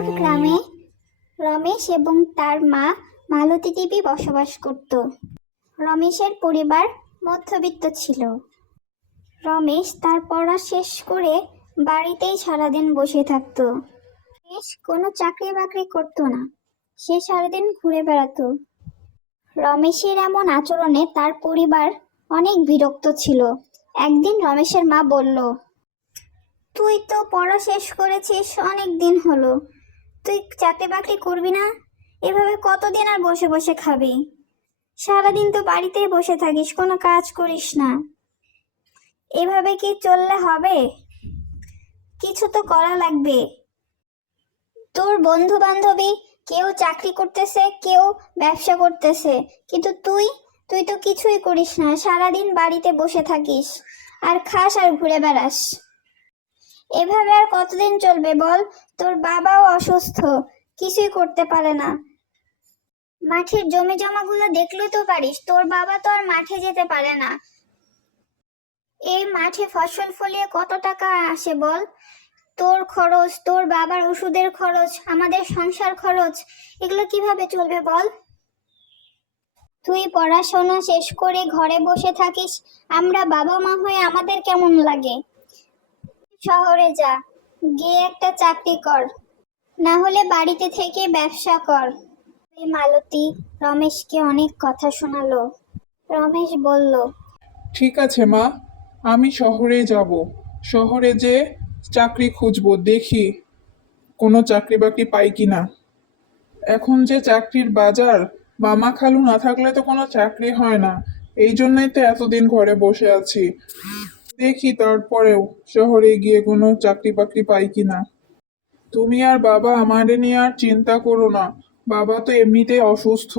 দূর গ্রামে রমেশ এবং তার মা মালতী দেবী বসবাস করত। রমেশের পরিবার মধ্যবিত্ত ছিল। রমেশ তার পড়া শেষ করে বাড়িতেই সারাদিন বসে থাকত। রমেশ কোনো চাকরি বাকরি করতো না, সে সারাদিন ঘুরে বেড়াতো। রমেশের এমন আচরণে তার পরিবার অনেক বিরক্ত ছিল। একদিন রমেশের মা বলল, তুই তো পড়া শেষ করেছিস, অনেক দিন হলো, তুই চাকরি বাকরি করবি না? এভাবে কতদিন আর বসে বসে খাবি? সারাদিন তো বাড়িতেই বসে থাকিস, কোনো কাজ করিস না। এভাবে কি চললে হবে? কিছু তো করা লাগবে। তোর বন্ধু বান্ধবী কেউ চাকরি করতেছে, কেউ ব্যবসা করতেছে, কিন্তু তুই তুই তো কিছুই করিস না, সারাদিন বাড়িতে বসে থাকিস আর খাস আর ঘুরে বেড়াস। এভাবে আর কতদিন চলবে বল? তোর বাবাও অসুস্থ, কিছুই করতে পারে না। মাঠের জমি জমাগুলো দেখলে তো পারিস, তোর বাবা তো আর মাঠে যেতে পারে না। এই মাঠে ফসল ফলিয়ে কত টাকা আসে বল? তোর খরচ, তোর বাবার ওষুধের খরচ, আমাদের সংসার খরচ, এগুলো কিভাবে চলবে বল? তুই পড়াশোনা শেষ করে ঘরে বসে থাকিস, আমরা বাবা মা হয়ে আমাদের কেমন লাগে? শহরে যা, গিয়ে একটা চাকরি কর, না হলে বাড়িতে থেকে ব্যবসা কর। এই মালতী রমেশকে অনেক কথা শোনালো। রমেশ বলল, ঠিক আছে মা, আমি শহরে যাব। শহরে যে চাকরি খুঁজবো, দেখি কোনো চাকরি বাকরি পাই কিনা। এখন যে চাকরির বাজার, মামা খালু না থাকলে তো কোনো চাকরি হয় না। এই জন্যই তো এতদিন ঘরে বসে আছি। দেখি তারপরেও শহরে গিয়ে কোনো চাকরি বাকরি পাই কিনা। তুমি আর বাবা আমাদের নিয়ে আর চিন্তা করো না। বাবা তো এমনিতেই অসুস্থ,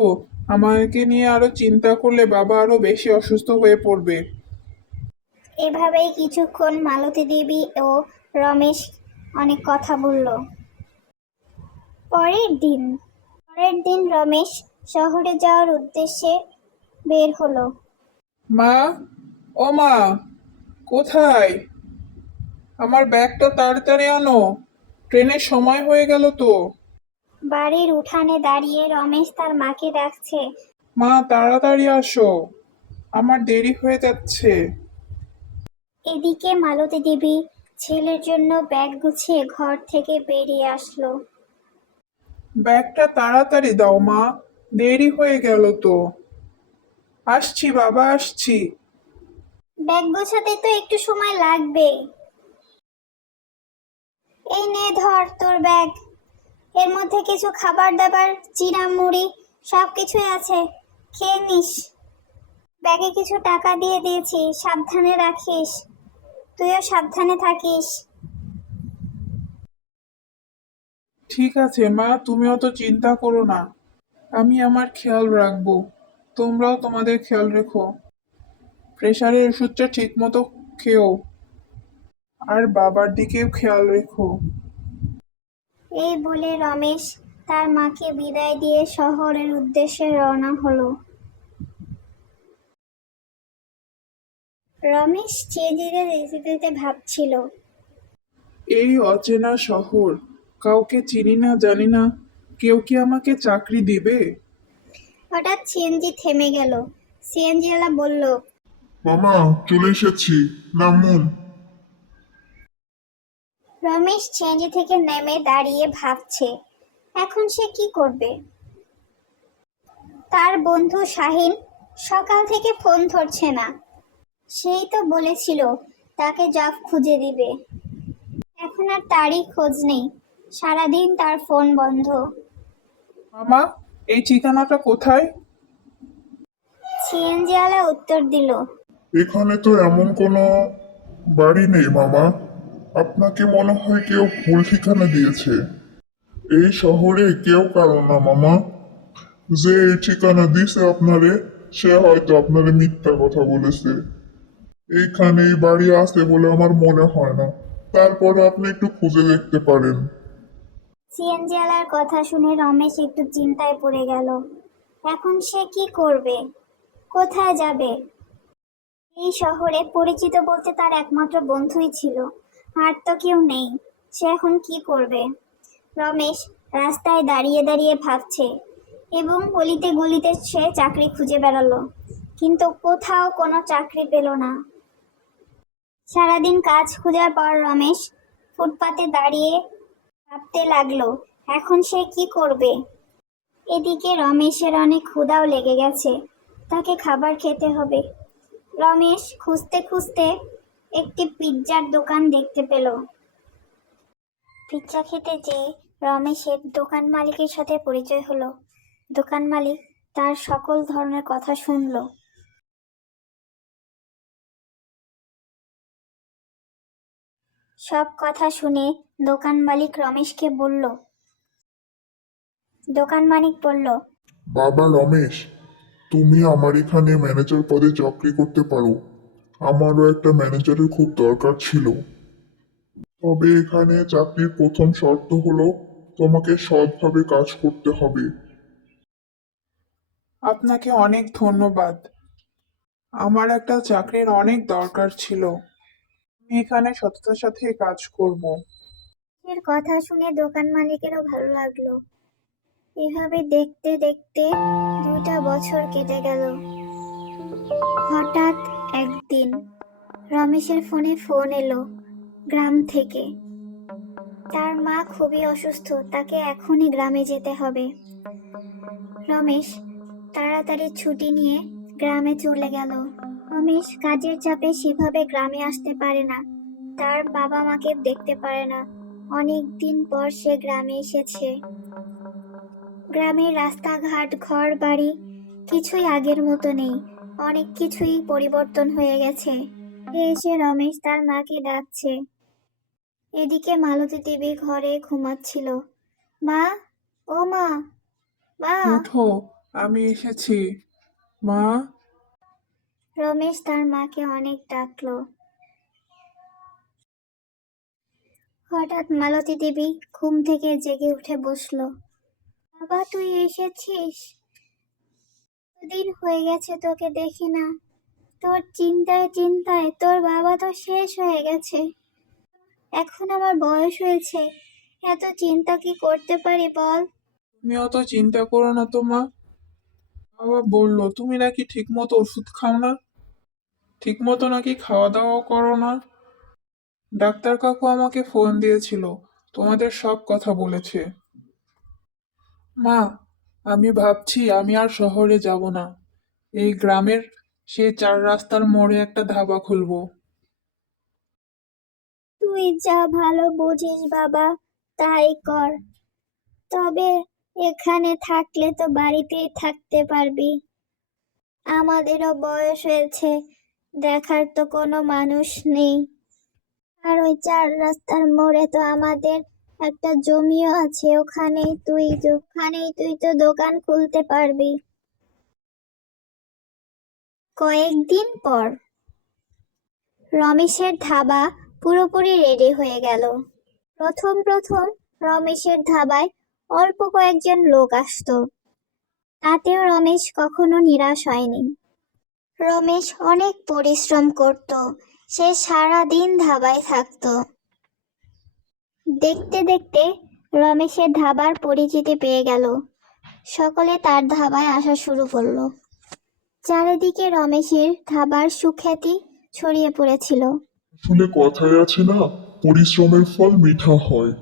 আমাকে নিয়ে আরো চিন্তা করলে বাবা আরো বেশি অসুস্থ হয়ে পড়বে। এভাবেই কিছুক্ষণ মালতী দেবী ও রমেশ অনেক কথা বলল। পরের দিন রমেশ শহরে যাওয়ার উদ্দেশ্যে বের হলো। মা, ও মা, কোথায়? আমার ব্যাগটা তাড়াতাড়ি আনো, ট্রেনের সময় হয়ে গেল তো। বাড়ির উঠানে দাঁড়িয়ে রমেশ তার মাকে ডাকছে। মা, তাড়াতাড়ি আসো, আমার দেরি হয়ে যাচ্ছে। এদিকে মালতী দেবী ছেলের জন্য ব্যাগ গুছিয়ে ঘর থেকে বেরিয়ে আসলো। ব্যাগটা তাড়াতাড়ি দাও মা, দেরি হয়ে গেল তো। আসছি বাবা, আসছি। ব্যাগ গোছাতে তো একটু সময় লাগবে। এই নে ধর তোর ব্যাগ, এর মধ্যে কিছু খাবার দাবার, চিড়া মুড়ি সব কিছুই আছে, খেয়ে নিস। ব্যাগে কিছু টাকা দিয়ে দিয়েছি, সাবধানে রাখিস, তুইও সাবধানে থাকিস। ঠিক আছে মা, তুমিও তো চিন্তা করো না, আমি আমার খেয়াল রাখবো। তোমরাও তোমাদের খেয়াল রেখো। প্রেশারের ওষুধটা ঠিক মতো খেও, আর বাবার দিকেও খেয়াল রেখো। এই বলে রমেশ তার মাকে বিদায় দিয়ে শহরের উদ্দেশ্যে রওনা হলো। রমেশ যেদিকে যেতে ভাবছিল। এই অচেনা শহর, কাউকে চিনি না জানি না, কেউ কি আমাকে চাকরি দিবে? হঠাৎ সিএনজি থেমে গেল। সিএনজিওয়ালা বলল, মামা, চলে এসেছি, নামুন। রমেশ সিএনজি থেকে নেমে দাঁড়িয়ে ভাবছে এখন সে কি করবে। তার বন্ধু শাহিন সকাল থেকে ফোন ধরছে না। সেই তো বলেছিল তাকে জব খুঁজে দিবে, এখন আর তারই খোঁজ নেই, সারাদিন তার ফোন বন্ধ। মামা, এই ঠিকানাটা কোথায়? সিএনজিওয়ালা উত্তর দিল, এখানে তো এমন কোনো বাড়ি নেই মামা, আপনাকে মনে হয় কেউ ভুল ঠিকানা দিয়েছে। এই শহরে কেউ কারো না মামা, যে এই ঠিকানা দিছে আপনারে সে হয়তো আপনারে মিথ্যা কথা বলেছে। এইখানে এই বাড়ি আছে বলে আমার মনে হয় না, তারপরে আপনি একটু খুঁজে দেখতে পারেন। সিএনজিওয়ালার কথা শুনে রমেশ একটু চিন্তায় পড়ে গেল। এখন সে কি করবে, কোথায় যাবে? এই শহরে পরিচিত বলতে তার একমাত্র বন্ধুই ছিল, আর তো কেউ নেই। সে এখন কি করবে? রমেশ রাস্তায় দাঁড়িয়ে দাঁড়িয়ে ভাবছে এবং গলিতে গলিতে সে চাকরি খুঁজে বেড়ালো, কিন্তু কোথাও কোনো চাকরি পেল না। সারাদিন কাজ খোঁজার পর রমেশ ফুটপাতে দাঁড়িয়ে ভাবতে লাগলো এখন সে কি করবে। এদিকে রমেশের অনেক ক্ষুধাও লেগে গেছে, তাকে খাবার খেতে হবে। রমেশ খুঁজতে খুঁজতে একটি পিৎজার দোকান দেখতে পেল। পিৎজা খেতে যেয়ে রমেশের দোকান মালিকের সাথে পরিচয় হলো। দোকান মালিক তার সকল ধরনের কথা শুনলো। সব কথা শুনে দোকান মালিক রমেশকে বলল। দোকান মালিক বলল, বাবা রমেশ, তুমি আমার এখানে ম্যানেজার পদে চাকরি করতে পারো। আমারও একটা ম্যানেজারের খুব দরকার ছিল। তবে এখানে চাকরির প্রথম শর্ত হলো তোমাকে সৎভাবে কাজ করতে হবে। আপনাকে অনেক ধন্যবাদ। আমার একটা চাকরির অনেক দরকার ছিল। আমি এখানে সততার সাথে কাজ করব। এর কথা শুনে দোকান মালিকেরও ভালো লাগলো। এভাবে দেখতে দেখতে 2টা বছর কেটে গেল। হঠাৎ একদিন রমেশের ফোনে ফোন এলো গ্রাম থেকে। তার মা খুবই অসুস্থ, তাকে এখনই গ্রামে যেতে হবে। রমেশ তাড়াতাড়ি ছুটি নিয়ে গ্রামে চলে গেল। রমেশ কাজের চাপে সেভাবে গ্রামে আসতে পারে না, তার বাবা মাকে দেখতে পারে না। অনেক দিন পর সে গ্রামে এসেছে। গ্রামের রাস্তাঘাট ঘর বাড়ি কিছুই আগের মতো নেই, অনেক কিছুই পরিবর্তন হয়ে গেছে। এসে রমেশ তার মাকে ডাকছে। এদিকে মালতী দেবী ঘরে ঘুমাচ্ছিল। মা, ও মা, মা। উঠো, আমি এসেছি। মা। রমেশ তার মাকে অনেক ডাকলো। হঠাৎ মালতী দেবী ঘুম থেকে জেগে উঠে বসলো। বাবা, তুই এসেছিস? দিন হয়ে গেছে তোকে দেখি না। তোর চিন্তায় চিন্তায় তোর বাবা তো শেষ হয়ে গেছে। এখন আমার বয়স হয়েছে, এত চিন্তা কি করতে পারি বল? তুমি অত চিন্তা করো না তো মা। বাবা বললো তুমি নাকি ঠিক মতো ওষুধ খাও না, ঠিক মতো নাকি খাওয়া দাওয়াও করো না। ডাক্তার কাকু আমাকে ফোন দিয়েছিল, তোমাদের সব কথা বলেছে। মা, আমি ভাবছি আমি আর শহরে যাব না। এই গ্রামের সেই 4 রাস্তার মোড়ে একটা ধাবা খুলবো। তুই যা ভালো বুঝিস বাবা, তাই কর। তবে এখানে থাকলে তো বাড়িতেই থাকতে পারবি। আমাদেরও বয়স হয়েছে, দেখার তো কোনো মানুষ নেই। আর ওই 4 রাস্তার মোড়ে তো আমাদের একটা জমিও আছে, ওখানেই তুই তো দোকান খুলতে পারবি। কয়েকদিন পর রমেশের ধাবা পুরোপুরি রেডি হয়ে গেল। প্রথম প্রথম রমেশের ধাবায় অল্প কয়েকজন লোক আসতো, তাতেও রমেশ কখনো নিরাশ হয়নি। রমেশ অনেক পরিশ্রম করত, সে সারা দিন ধাবায় থাকতো। দেখতে দেখতে রমেশের ধাবার পরিচিতি পেয়ে গেল। সকলে তার ধাবায় আসা শুরু করলো। চারিদিকে রমেশের ধাবার সুখ্যাতি ছড়িয়ে পড়েছিল। আসলে কথায় আছে না, পরিশ্রমের ফল মিঠা হয়।